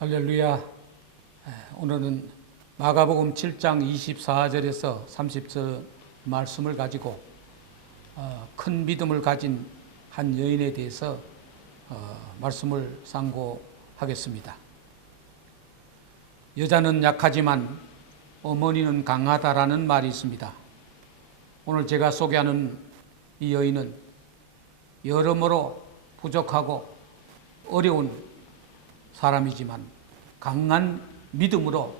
할렐루야. 오늘은 마가복음 7장 24절에서 30절 말씀을 가지고 큰 믿음을 가진 한 여인에 대해서 말씀을 상고하겠습니다. 여자는 약하지만 어머니는 강하다라는 말이 있습니다. 오늘 제가 소개하는 이 여인은 여러모로 부족하고 어려운 사람이지만 강한 믿음으로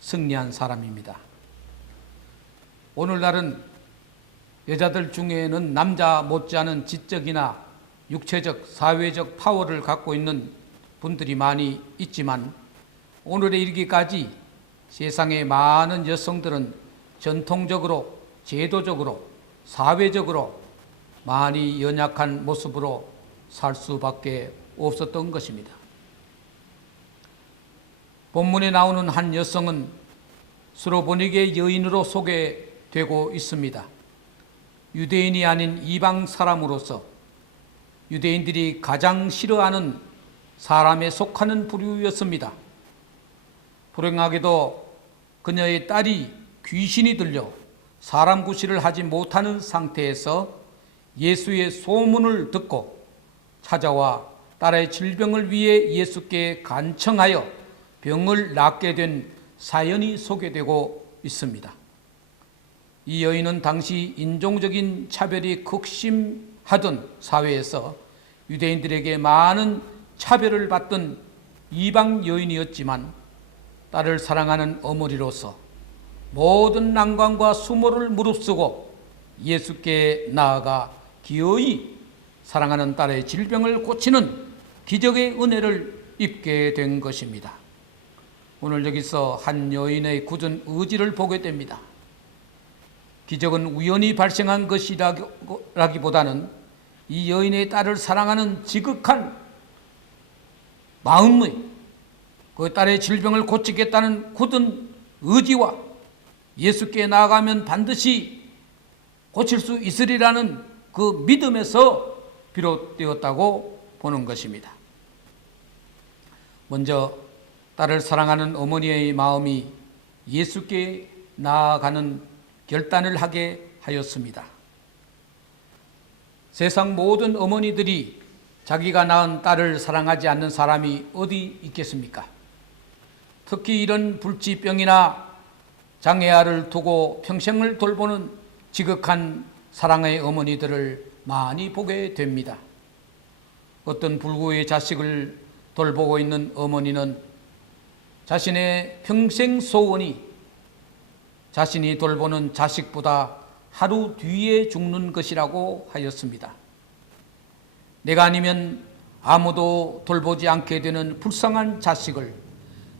승리한 사람입니다. 오늘날은 여자들 중에는 남자 못지않은 지적이나 육체적, 사회적 파워를 갖고 있는 분들이 많이 있지만 오늘에 이르기까지 세상의 많은 여성들은 전통적으로, 제도적으로, 사회적으로 많이 연약한 모습으로 살 수밖에 없었던 것입니다. 본문에 나오는 한 여성은 수로보니게 여인으로 소개되고 있습니다. 유대인이 아닌 이방 사람으로서 유대인들이 가장 싫어하는 사람에 속하는 부류였습니다. 불행하게도 그녀의 딸이 귀신이 들려 사람 구실을 하지 못하는 상태에서 예수의 소문을 듣고 찾아와 딸의 질병을 위해 예수께 간청하여 병을 낫게 된 사연이 소개되고 있습니다. 이 여인은 당시 인종적인 차별이 극심하던 사회에서 유대인들에게 많은 차별을 받던 이방 여인이었지만 딸을 사랑하는 어머니로서 모든 난관과 수모를 무릅쓰고 예수께 나아가 기어이 사랑하는 딸의 질병을 고치는 기적의 은혜를 입게 된 것입니다. 오늘 여기서 한 여인의 굳은 의지를 보게 됩니다. 기적은 우연히 발생한 것이라기보다는 이 여인의 딸을 사랑하는 지극한 마음의 그 딸의 질병을 고치겠다는 굳은 의지와 예수께 나아가면 반드시 고칠 수 있으리라는 그 믿음에서 비롯되었다고 보는 것입니다. 먼저 딸을 사랑하는 어머니의 마음이 예수께 나아가는 결단을 하게 하였습니다. 세상 모든 어머니들이 자기가 낳은 딸을 사랑하지 않는 사람이 어디 있겠습니까? 특히 이런 불치병이나 장애아를 두고 평생을 돌보는 지극한 사랑의 어머니들을 많이 보게 됩니다. 어떤 불구의 자식을 돌보고 있는 어머니는 자신의 평생 소원이 자신이 돌보는 자식보다 하루 뒤에 죽는 것이라고 하였습니다. 내가 아니면 아무도 돌보지 않게 되는 불쌍한 자식을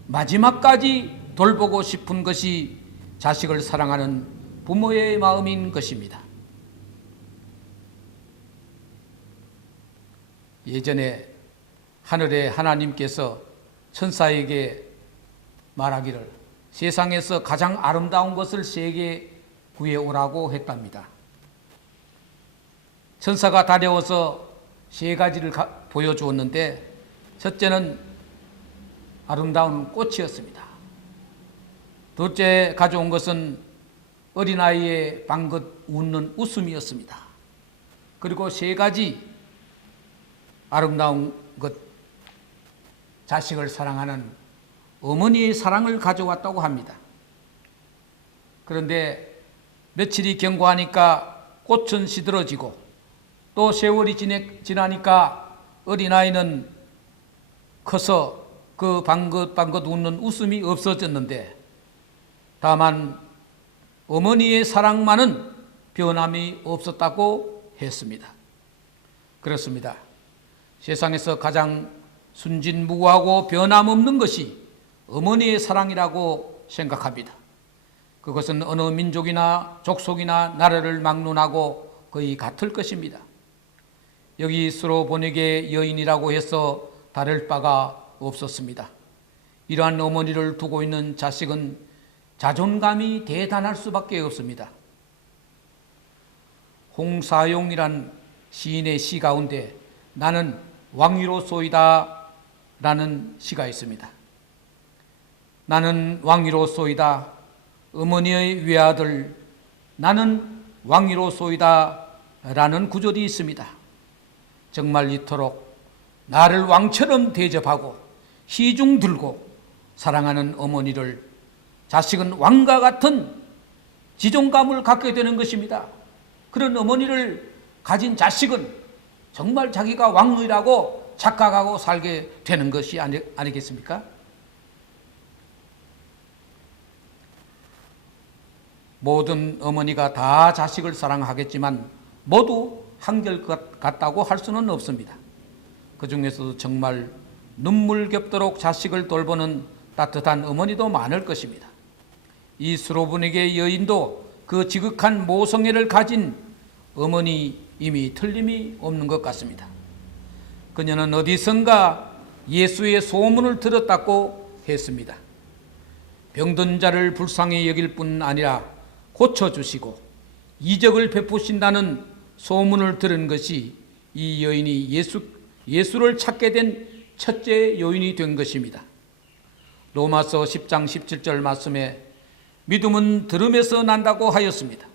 마지막까지 돌보고 싶은 것이 자식을 사랑하는 부모의 마음인 것입니다. 예전에 하늘의 하나님께서 천사에게 말하기를 세상에서 가장 아름다운 것을 세게 구해오라고 했답니다. 천사가 다려워서 세 가지를 보여주었는데 첫째는 아름다운 꽃이었습니다. 둘째 가져온 것은 어린아이의 방긋 웃는 웃음이었습니다. 그리고 세 가지 아름다운 것, 자식을 사랑하는 어머니의 사랑을 가져왔다고 합니다. 그런데 며칠이 경과하니까 꽃은 시들어지고 또 세월이 지나니까 어린아이는 커서 그 방긋방긋 웃는 웃음이 없어졌는데 다만 어머니의 사랑만은 변함이 없었다고 했습니다. 그렇습니다. 세상에서 가장 순진무구하고 변함없는 것이 어머니의 사랑이라고 생각합니다. 그것은 어느 민족이나 족속이나 나라를 막론하고 거의 같을 것입니다. 여기 수로보니게 여인이라고 해서 다를 바가 없었습니다. 이러한 어머니를 두고 있는 자식은 자존감이 대단할 수밖에 없습니다. 홍사용이란 시인의 시 가운데 나는 왕위로소이다 라는 시가 있습니다. 나는 왕이로소이다. 어머니의 외아들 나는 왕이로소이다 라는 구절이 있습니다. 정말 이토록 나를 왕처럼 대접하고 시중 들고 사랑하는 어머니를 자식은 왕과 같은 지존감을 갖게 되는 것입니다. 그런 어머니를 가진 자식은 정말 자기가 왕이라고 착각하고 살게 되는 것이 아니겠습니까? 모든 어머니가 다 자식을 사랑하겠지만 모두 한결 같다고 할 수는 없습니다. 그 중에서도 정말 눈물겹도록 자식을 돌보는 따뜻한 어머니도 많을 것입니다. 이 수로분에게 여인도 그 지극한 모성애를 가진 어머니임이 틀림이 없는 것 같습니다. 그녀는 어디선가 예수의 소문을 들었다고 했습니다. 병든 자를 불쌍히 여길 뿐 아니라 고쳐주시고 이적을 베푸신다는 소문을 들은 것이 이 여인이 예수를 찾게 된 첫째 요인이 된 것입니다. 로마서 10장 17절 말씀에 믿음은 들음에서 난다고 하였습니다.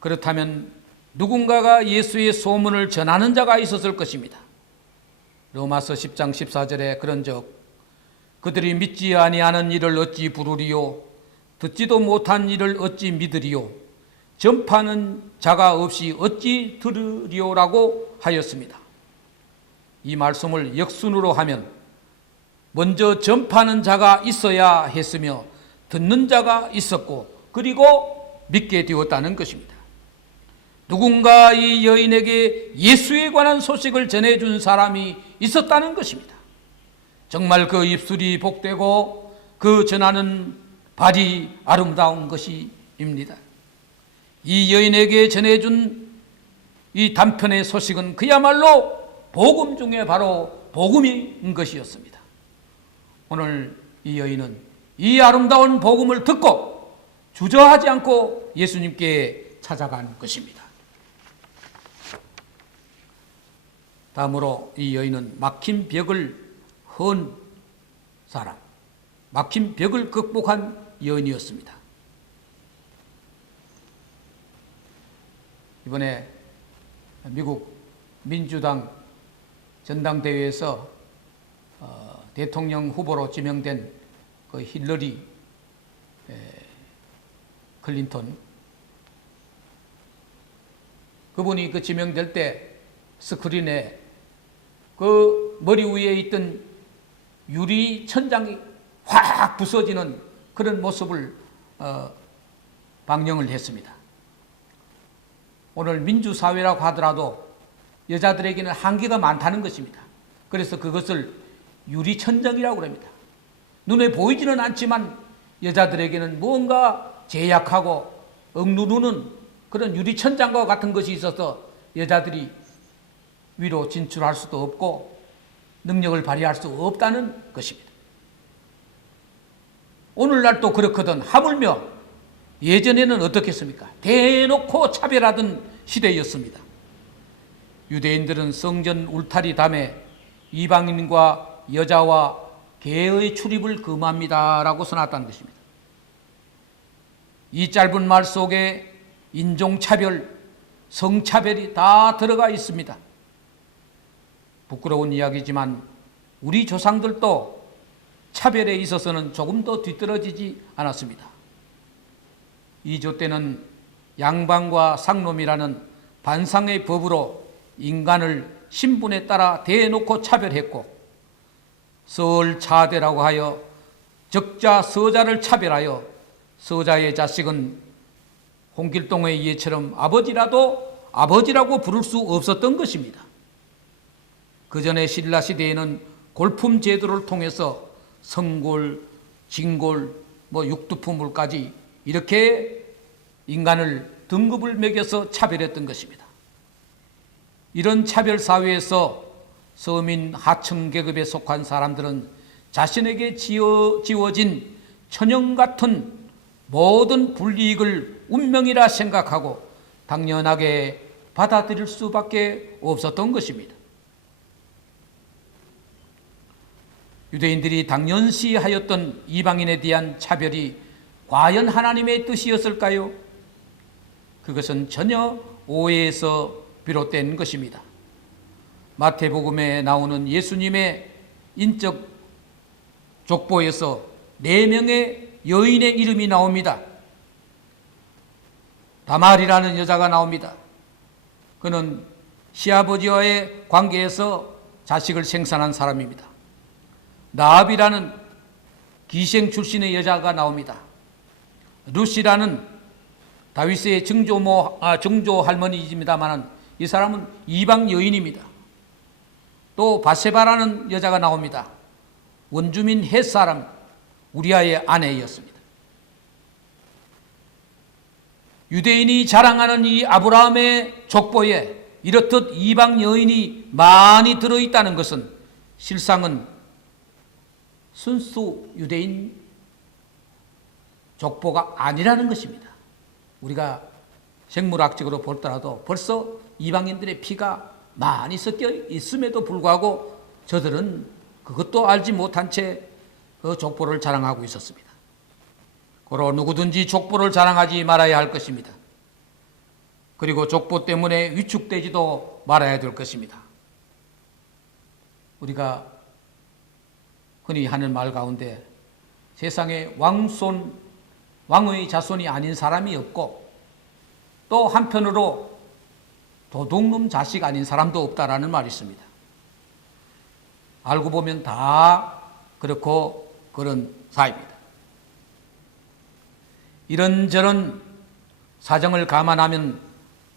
그렇다면 누군가가 예수의 소문을 전하는 자가 있었을 것입니다. 로마서 10장 14절에 그런즉 그들이 믿지 아니하는 일을 어찌 부르리요 듣지도 못한 일을 어찌 믿으리요 전파하는 자가 없이 어찌 들으리요라고 하였습니다. 이 말씀을 역순으로 하면 먼저 전파하는 자가 있어야 했으며 듣는 자가 있었고 그리고 믿게 되었다는 것입니다. 누군가 이 여인에게 예수에 관한 소식을 전해준 사람이 있었다는 것입니다. 정말 그 입술이 복되고 그 전하는 발이 아름다운 것입니다. 이 여인에게 전해준 이 단편의 소식은 그야말로 복음 중에 바로 복음인 것이었습니다. 오늘 이 여인은 이 아름다운 복음을 듣고 주저하지 않고 예수님께 찾아간 것입니다. 다음으로 이 여인은 막힌 벽을 헌 사람, 막힌 벽을 극복한 여인이었습니다. 이번에 미국 민주당 전당대회에서 대통령 후보로 지명된 그 힐러리 클린턴, 그분이 그 지명될 때 스크린에 그 머리 위에 있던 유리 천장이 확 부서지는 그런 모습을 방영을 했습니다. 오늘 민주사회라고 하더라도 여자들에게는 한계가 많다는 것입니다. 그래서 그것을 유리천장이라고 합니다. 눈에 보이지는 않지만 여자들에게는 무언가 제약하고 억누르는 그런 유리천장과 같은 것이 있어서 여자들이 위로 진출할 수도 없고 능력을 발휘할 수 없다는 것입니다. 오늘날 또 그렇거든. 하물며 예전에는 어떻겠습니까? 대놓고 차별하던 시대였습니다. 유대인들은 성전 울타리 담에 이방인과 여자와 개의 출입을 금합니다라고 써놨다는 것입니다. 이 짧은 말 속에 인종차별, 성차별이 다 들어가 있습니다. 부끄러운 이야기지만 우리 조상들도 차별에 있어서는 조금 더 뒤떨어지지 않았습니다. 이조 때는 양반과 상놈이라는 반상의 법으로 인간을 신분에 따라 대놓고 차별했고, 서울차대라고 하여 적자 서자를 차별하여 서자의 자식은 홍길동의 예처럼 아버지라고 부를 수 없었던 것입니다. 그 전에 신라시대에는 골품 제도를 통해서 성골, 진골, 육두푸물까지 이렇게 인간을 등급을 매겨서 차별했던 것입니다. 이런 차별 사회에서 서민 하층 계급에 속한 사람들은 자신에게 지워진 천형 같은 모든 불이익을 운명이라 생각하고 당연하게 받아들일 수밖에 없었던 것입니다. 유대인들이 당연시하였던 이방인에 대한 차별이 과연 하나님의 뜻이었을까요? 그것은 전혀 오해에서 비롯된 것입니다. 마태복음에 나오는 예수님의 인적 족보에서 4명의 여인의 이름이 나옵니다. 다말이라는 여자가 나옵니다. 그는 시아버지와의 관계에서 자식을 생산한 사람입니다. 나합이라는 기생 출신의 여자가 나옵니다. 루시라는 다윗의 증조 할머니입니다만 이 사람은 이방 여인입니다. 또 바세바라는 여자가 나옵니다. 원주민 헷사람 우리아의 아내였습니다. 유대인이 자랑하는 이 아브라함의 족보에 이렇듯 이방 여인이 많이 들어있다는 것은 실상은 순수 유대인 족보가 아니라는 것입니다. 우리가 생물학적으로 보더라도 벌써 이방인들의 피가 많이 섞여 있음에도 불구하고 저들은 그것도 알지 못한 채 그 족보를 자랑하고 있었습니다. 고로 누구든지 족보를 자랑하지 말아야 할 것입니다. 그리고 족보 때문에 위축되지도 말아야 될 것입니다. 우리가 흔히 하는 말 가운데 세상에 왕의 자손이 아닌 사람이 없고 또 한편으로 도둑놈 자식 아닌 사람도 없다라는 말이 있습니다. 알고 보면 다 그렇고 그런 사입니다. 이런저런 사정을 감안하면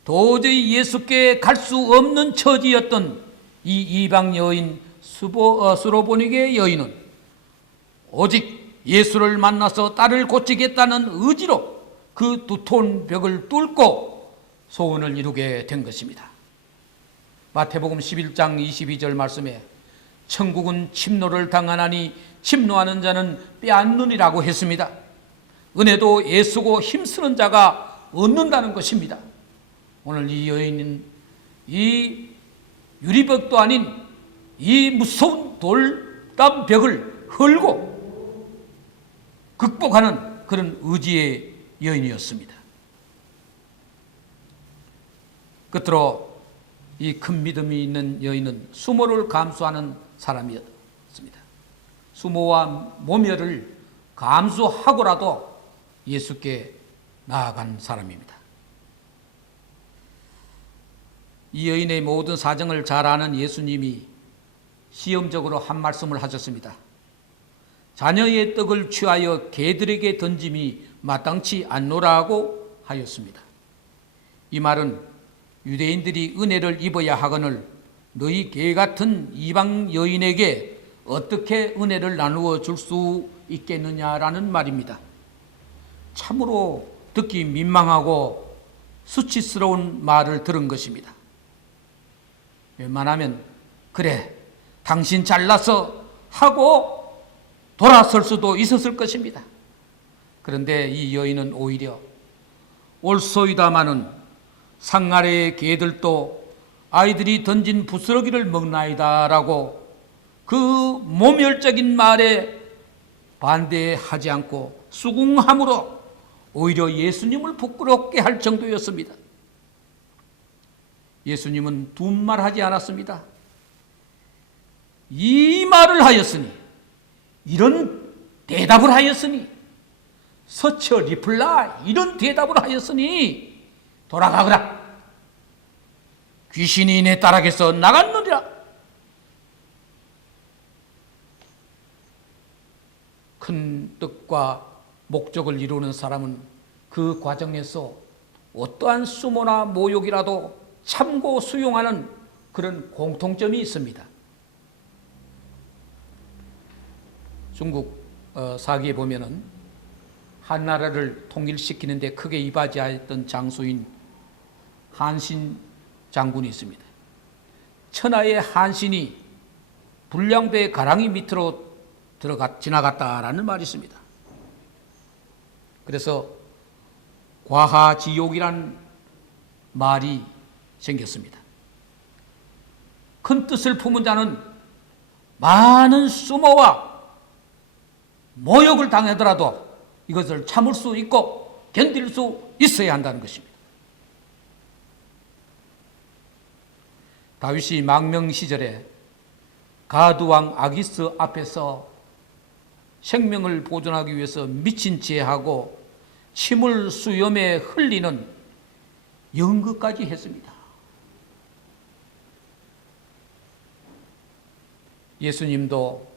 도저히 예수께 갈 수 없는 처지였던 이 이방 여인 스로보니게 여인은 오직 예수를 만나서 딸을 고치겠다는 의지로 그 두터운 벽을 뚫고 소원을 이루게 된 것입니다. 마태복음 11장 22절 말씀에 천국은 침노를 당하나니 침노하는 자는 빼앗느니라고 했습니다. 은혜도 애쓰고 힘쓰는 자가 얻는다는 것입니다. 오늘 이 여인은 이 유리벽도 아닌 이 무서운 돌담 벽을 헐고 극복하는 그런 의지의 여인이었습니다. 끝으로 이 큰 믿음이 있는 여인은 수모를 감수하는 사람이었습니다. 수모와 모멸을 감수하고라도 예수께 나아간 사람입니다. 이 여인의 모든 사정을 잘 아는 예수님이 시험적으로 한 말씀을 하셨습니다. 자녀의 떡을 취하여 개들에게 던짐이 마땅치 않노라고 하였습니다. 이 말은 유대인들이 은혜를 입어야 하거늘 너희 개 같은 이방 여인에게 어떻게 은혜를 나누어 줄 수 있겠느냐라는 말입니다. 참으로 듣기 민망하고 수치스러운 말을 들은 것입니다. 웬만하면 그래 당신 잘나서 하고 돌아설 수도 있었을 것입니다. 그런데 이 여인은 오히려 옳소이다마는 상아래의 개들도 아이들이 던진 부스러기를 먹나이다 라고 그 모멸적인 말에 반대하지 않고 수긍함으로 오히려 예수님을 부끄럽게 할 정도였습니다. 예수님은 둔말하지 않았습니다. 이 말을 하였으니, 이런 대답을 하였으니, 서처 리플라 이런 대답을 하였으니 돌아가거라. 귀신이 내 딸에게서 나갔느니라. 큰 뜻과 목적을 이루는 사람은 그 과정에서 어떠한 수모나 모욕이라도 참고 수용하는 그런 공통점이 있습니다. 중국 사기에 보면은 한나라를 통일시키는데 크게 이바지하였던 장수인 한신 장군이 있습니다. 천하의 한신이 불량배 가랑이 밑으로 지나갔다라는 말이 있습니다. 그래서 과하지옥이란 말이 생겼습니다. 큰 뜻을 품은 자는 많은 수모와 모욕을 당하더라도 이것을 참을 수 있고 견딜 수 있어야 한다는 것입니다. 다윗이 망명 시절에 가드왕 아기스 앞에서 생명을 보존하기 위해서 미친 채 하고 침을 수염에 흘리는 연극까지 했습니다. 예수님도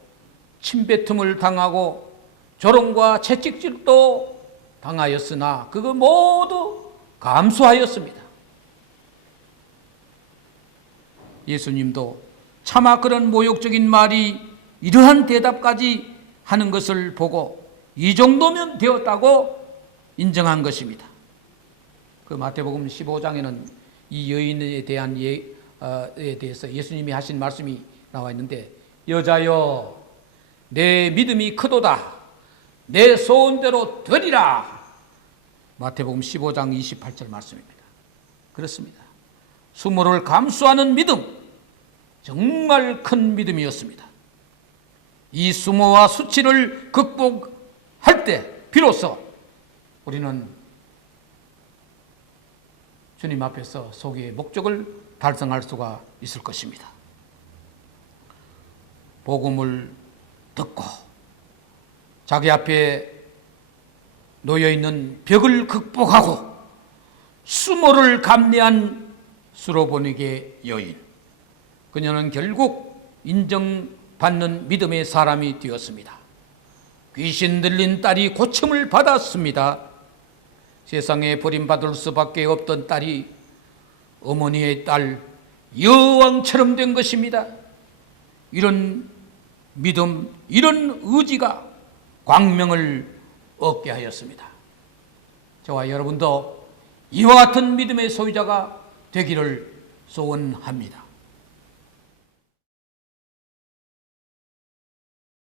침뱉음을 당하고 조롱과 채찍질도 당하였으나 그거 모두 감수하였습니다. 예수님도 차마 그런 모욕적인 말이 이러한 대답까지 하는 것을 보고 이 정도면 되었다고 인정한 것입니다. 그 마태복음 15장에는 이 여인에 대한 에 대해서 예수님이 하신 말씀이 나와 있는데, 여자여 내 믿음이 크도다, 내 소원대로 되리라. 마태복음 15장 28절 말씀입니다. 그렇습니다. 수모를 감수하는 믿음, 정말 큰 믿음이었습니다. 이 수모와 수치를 극복할 때 비로소 우리는 주님 앞에서 소기의 목적을 달성할 수가 있을 것입니다. 복음을 듣고 자기 앞에 놓여있는 벽을 극복하고 수모를 감내한 수로보니게 여인, 그녀는 결국 인정받는 믿음의 사람이 되었습니다. 귀신 들린 딸이 고침을 받았습니다. 세상에 버림받을 수밖에 없던 딸이 어머니의 딸 여왕처럼 된 것입니다. 이런 믿음, 이런 의지가 광명을 얻게 하였습니다. 저와 여러분도 이와 같은 믿음의 소유자가 되기를 소원합니다.